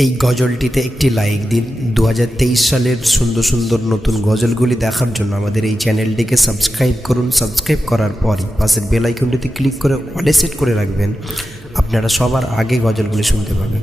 এই গজলটিতে একটি লাইক দিন। দু হাজার তেইশ সালের সুন্দর সুন্দর নতুন গজলগুলি দেখার জন্য আমাদের এই চ্যানেলটিকে সাবস্ক্রাইব করুন। সাবস্ক্রাইব করার পরই পাশের বেল আইকনটিতে ক্লিক করে অলে সেট করে রাখবেন। আপনারা সবার আগে গজলগুলি শুনতে পাবেন।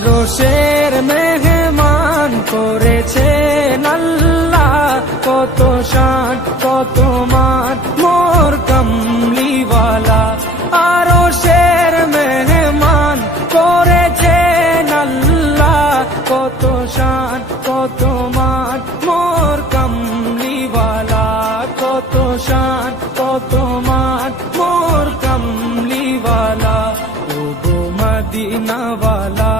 আরও শের মেহমান করেছেন আল্লাহ। কত শান কত মান মোর কমলিওয়ালা। আরও শের মেহমান করেছেন আল্লাহ। কত শান কত মান মোর কমলিওয়ালা। কত শান কত মান মোর কমলিওয়ালা। ও গো মদিনাওয়ালা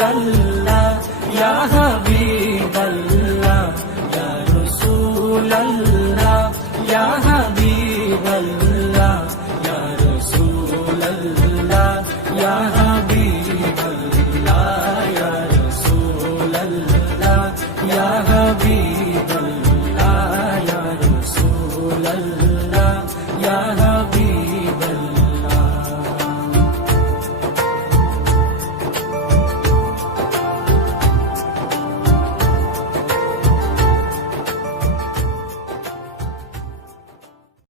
রাসূলাল্লাহ ইয়া হাবিবাল্লাহ ইয়া রাসূলাল্লাহ ইয়া হাবিবাল্লাহ ইয়া রাসূলাল্লাহ ইয়া হাবিবাল্লাহ